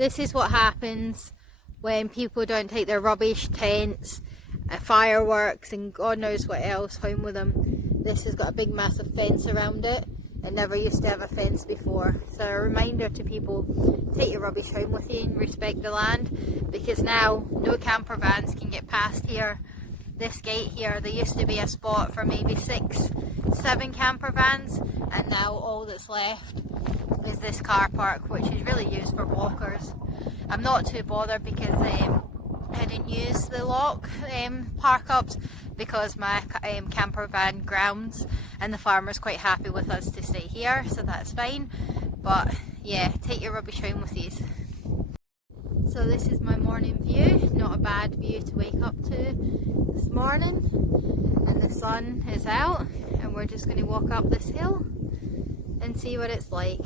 This is what happens when people don't take their rubbish, tents, fireworks and God knows what else home with them. This has got a big massive fence around it. It never used to have a fence before. So a reminder to people, take your rubbish home with you and respect the land, because now no camper vans can get past here. This gate here, there used to be a spot for maybe 6, 7 camper vans, and now all that's left is this car park, which is really used for walkers. I'm not too bothered because I didn't use the Loch park ups because my camper van grounds, and the farmer's quite happy with us to stay here, so that's fine. But yeah, take your rubbish home with you. So this is my morning view. Not a bad view to wake up to this morning, and the sun is out, and we're just going to walk up this hill and see what it's like.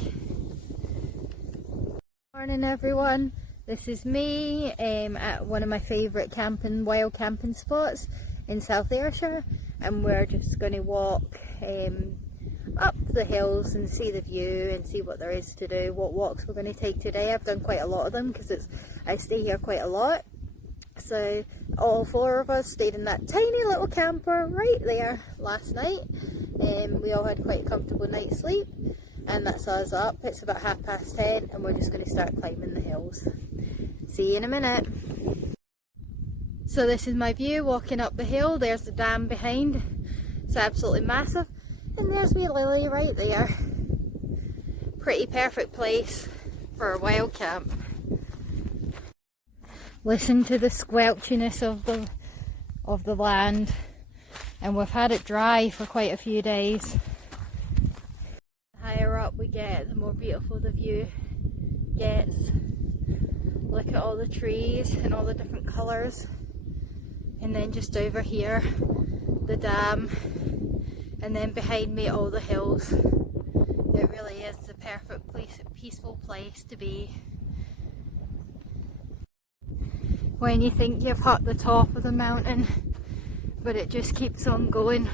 Morning everyone, this is me at one of my favourite wild camping spots in South Ayrshire, and we're just going to walk up the hills and see the view and see what there is to do, what walks we're going to take today. I've done quite a lot of them because I stay here quite a lot. So all 4 of us stayed in that tiny little camper right there last night. We all had quite a comfortable night's sleep, and that's us up. It's about 10:30 and we're just going to start climbing the hills. See you in a minute. So this is my view walking up the hill. There's the dam behind. It's absolutely massive. And there's wee Lily right there. Pretty perfect place for a wild camp. Listen to the squelchiness of the land, and we've had it dry for quite a few days. The higher up we get, the more beautiful the view gets. Look at all the trees and all the different colours, and then just over here the dam, and then behind me all the hills. It really is the perfect place, peaceful place to be. When you think you've hit the top of the mountain, but it just keeps on going.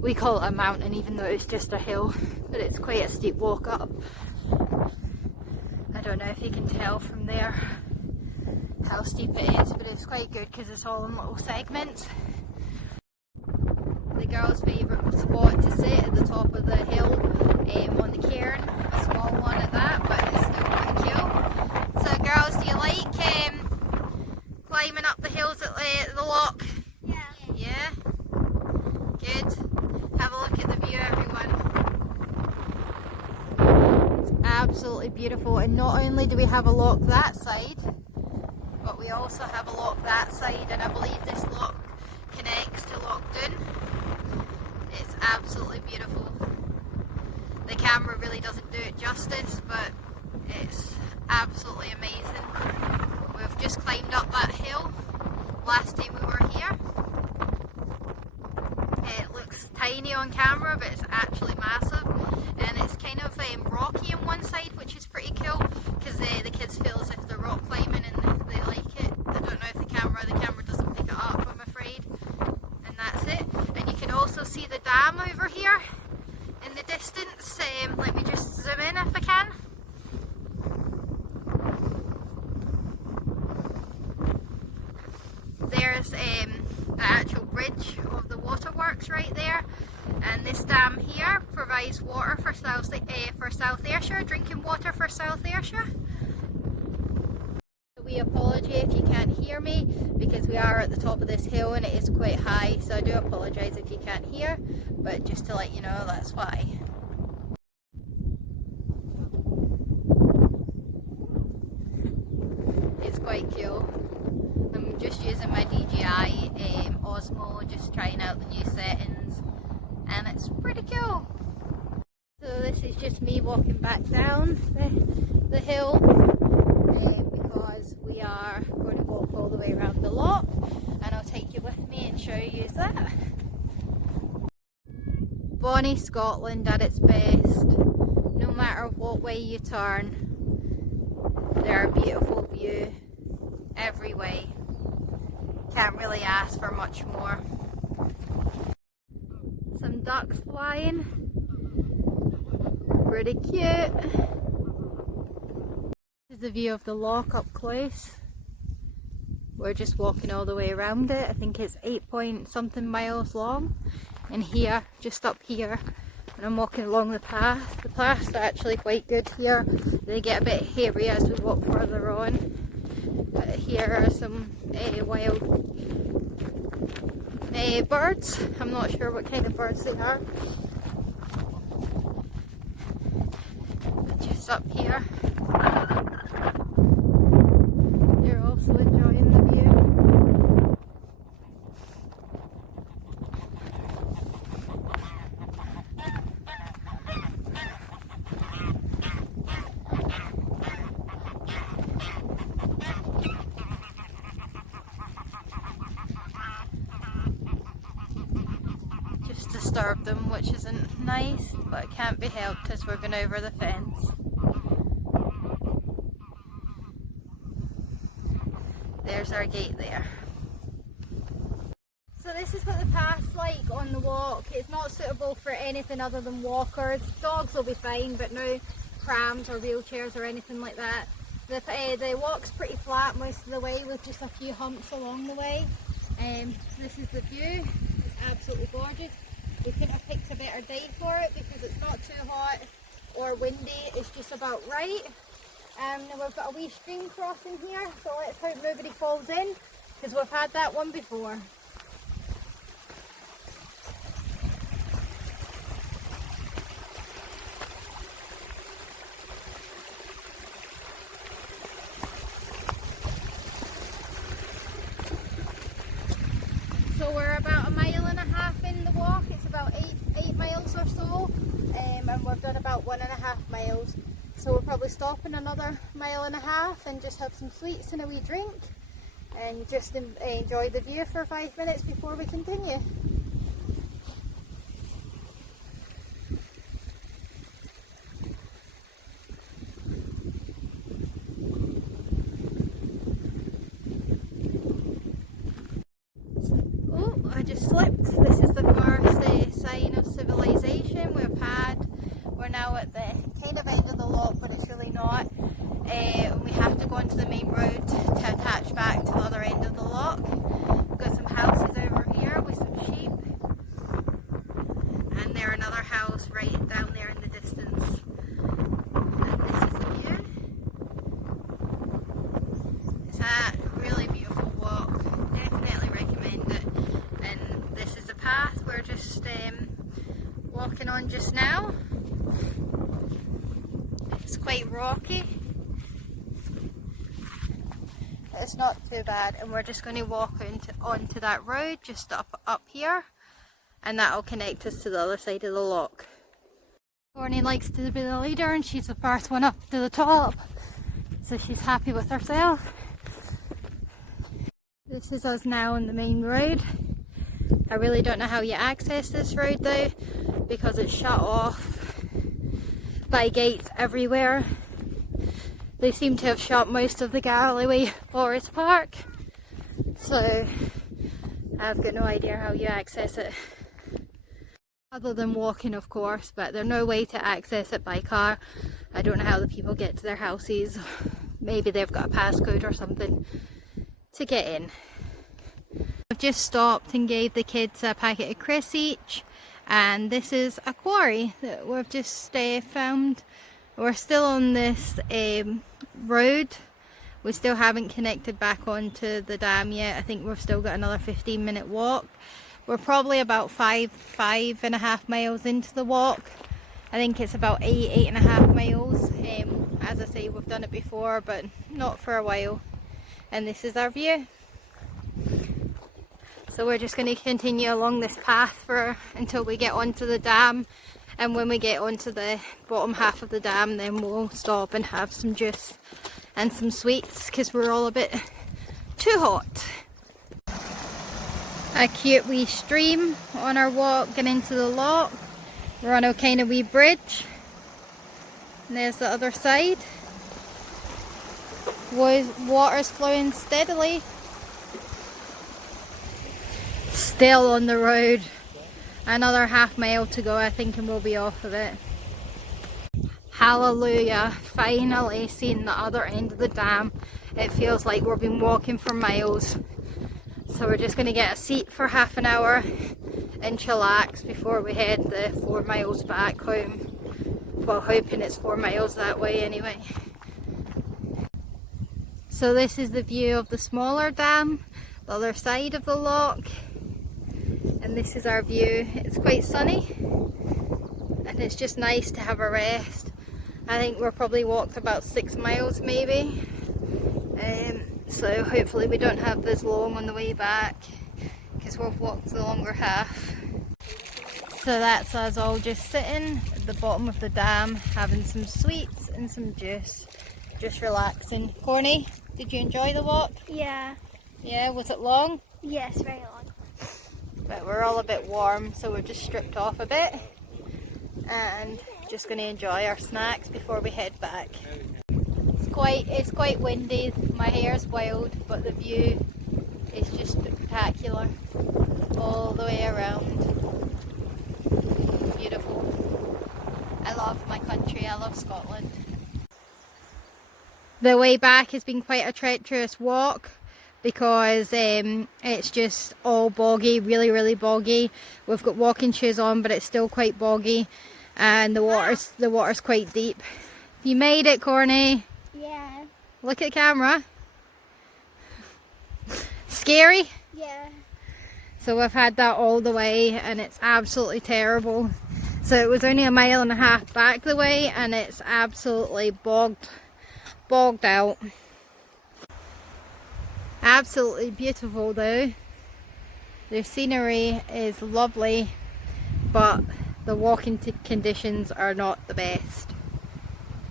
We call it a mountain even though it's just a hill, but it's quite a steep walk up. I don't know if you can tell from there how steep it is, but it's quite good because it's all in little segments. The girls' favourite spot to sit at the top of the hill on the cairn, a small one at that, but it's still quite cool. So girls, do you like climbing up the hills at the Loch? Yeah. Yeah? Good. Have a look at the view everyone. It's absolutely beautiful, and not only do we have a loch that side, but we also have a loch that side, and I believe this loch connects to Loch. It's absolutely beautiful. The camera really doesn't do it justice, but it's absolutely amazing. We've just climbed up that hill last time we were here. It looks tiny on camera, but it's actually massive, and it's kind of rocky on one side, which is pretty cool because the kids feel as if they're rock climbing and they like it. I don't know if the camera doesn't pick it up, I'm afraid. And that's it. And you can also see the dam over here in the distance. Let me just zoom in if I can. There's an actual bridge of the waterworks right there, and this dam here provides water for South Ayrshire, drinking water for South Ayrshire. We apologise if you can't hear me because we are at the top of this hill and it is quite high, so I do apologise if you can't hear, but just to let you know, that's why. It's quite cool. I'm just using my DJI Osmo, just trying out the new settings, and it's pretty cool. So this is just me walking back down the hill because we are going to walk all the way around the Loch, and I'll take you with me and show you that. Bonnie Scotland at its best. No matter what way you turn, there are beautiful views every way. Can't really ask for much more. Some ducks flying. Pretty cute. This is the view of the loch up close. We're just walking all the way around it. I think it's 8 point something miles long. And here, just up here, and I'm walking along the path. The paths are actually quite good here. They get a bit hairy as we walk further on. But here are some wild birds. I'm not sure what kind of birds they are. But just up here, they're also enjoying the view. Disturb them, which isn't nice, but it can't be helped as we're going over the fence. There's our gate there. So this is what the path's like on the walk. It's not suitable for anything other than walkers. Dogs will be fine, but no prams or wheelchairs or anything like that. The walk's pretty flat most of the way with just a few humps along the way. This is the view. It's absolutely gorgeous. We couldn't have picked a better day for it because it's not too hot or windy, it's just about right. And we've got a wee stream crossing here, so let's hope nobody falls in because we've had that one before. So we're about 1.5 miles in the walk. It's about 8 miles or so, and we've done about 1.5 miles. So we'll probably stop in another 1.5 miles and just have some sweets and a wee drink and just enjoy the view for 5 minutes before we continue. I just slipped. This is the first sign of civilization we've had. We're now at the kind of end of the loch, but it's really not. We have to go onto the main road to attach back to the other end of the loch. We've got some houses over here with some sheep, and there's another house right down there in the distance. And this is the view. It's a really beautiful walk. Definitely recommend it. And this is the path we're just walking on just now. It's quite rocky. It's not too bad, and we're just going to walk onto that road just up here, and that will connect us to the other side of the loch. Courtney likes to be the leader, and she's the first one up to the top, so she's happy with herself. This is us now on the main road. I really don't know how you access this road though, because it's shut off by gates everywhere. They seem to have shut most of the Galloway Forest Park, so I've got no idea how you access it. Other than walking, of course, but there's no way to access it by car. I don't know how the people get to their houses. Maybe they've got a passcode or something to get in. I've just stopped and gave the kids a packet of crisps each, and this is a quarry that we've just found. We're still on this road. We still haven't connected back onto the dam yet. I think we've still got another 15-minute walk. We're probably about 5.5 miles into the walk. I think it's about 8.5 miles. As I say, we've done it before, but not for a while. And this is our view. So we're just going to continue along this path until we get onto the dam, and when we get onto the bottom half of the dam, then we'll stop and have some juice and some sweets because we're all a bit too hot. A cute wee stream on our walk getting into the loch. We're on a kind of wee bridge, and there's the other side. Water's flowing steadily. Still on the road. Another 1/2 mile to go, I think, and we'll be off of it. Hallelujah, finally seen the other end of the dam. It feels like we've been walking for miles. So we're just going to get a seat for half an hour and chillax before we head the 4 miles back home. Well, hoping it's 4 miles that way anyway. So this is the view of the smaller dam, the other side of the loch. And this is our view. It's quite sunny and it's just nice to have a rest. I think we're probably walked about 6 miles maybe. So hopefully we don't have this long on the way back because we've walked the longer half. So that's us all just sitting at the bottom of the dam having some sweets and some juice, just relaxing. Corny, did you enjoy the walk? Yeah. Yeah, was it long? Yes, very long. But we're all a bit warm, so we've just stripped off a bit and just going to enjoy our snacks before we head back. It's quite windy, my hair's wild, but the view is just spectacular all the way around. Beautiful. I love my country, I love Scotland. The way back has been quite a treacherous walk because it's just all boggy, really boggy. We've got walking shoes on, but it's still quite boggy, and the water's quite deep. You made it, Corny. Yeah. Look at the camera. Scary? Yeah. So we've had that all the way and it's absolutely terrible. So it was only 1.5 miles back the way and it's absolutely bogged out. Absolutely beautiful though. The scenery is lovely, but the walking conditions are not the best.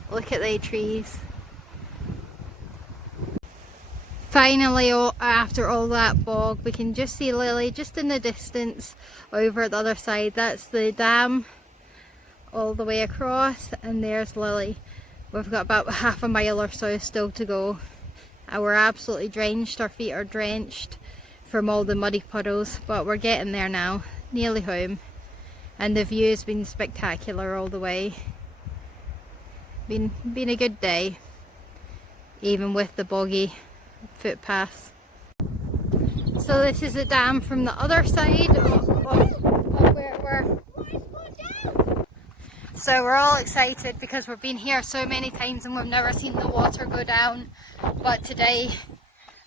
Look at the trees. Finally, after all that bog, we can just see Lily just in the distance over at the other side. That's the dam all the way across, and there's Lily. We've got about 1/2 mile or so still to go. And we're absolutely drenched, our feet are drenched from all the muddy puddles, but we're getting there now, nearly home. And the view's been spectacular all the way. Been a good day, even with the boggy footpaths. So this is the dam from the other side of where we're. So we're all excited because we've been here so many times and we've never seen the water go down, but today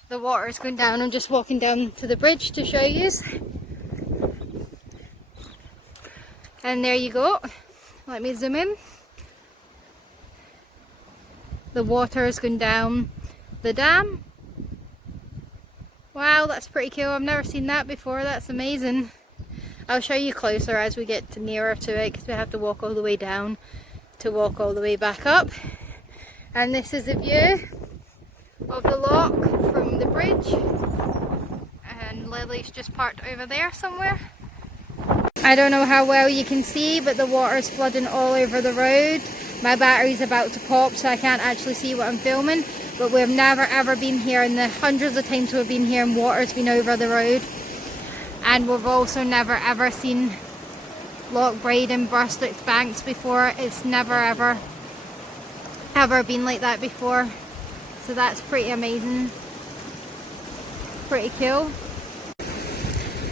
the water is going down. I'm just walking down to the bridge to show you, and there you go. Let me zoom in. The water is going down the dam. Wow, that's pretty cool. I've never seen that before. That's amazing. I'll show you closer as we get nearer to it because we have to walk all the way down to walk all the way back up. And this is the view of the loch from the bridge. And Lily's just parked over there somewhere. I don't know how well you can see, but the water's flooding all over the road. My battery's about to pop, so I can't actually see what I'm filming. But we've never ever been here, and the hundreds of times we've been here and water's been over the road. And we've also never ever seen Loch Bryden burst its banks before. It's never ever been like that before. So that's pretty amazing. Pretty cool.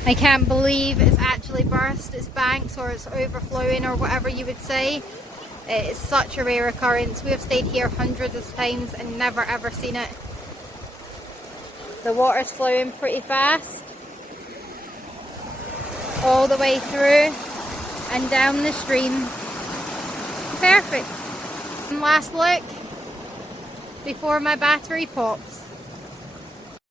I can't believe it's actually burst its banks, or it's overflowing, or whatever you would say. It's such a rare occurrence. We have stayed here hundreds of times and never ever seen it. The water's flowing pretty fast all the way through and down the stream. Perfect. And last look before my battery pops.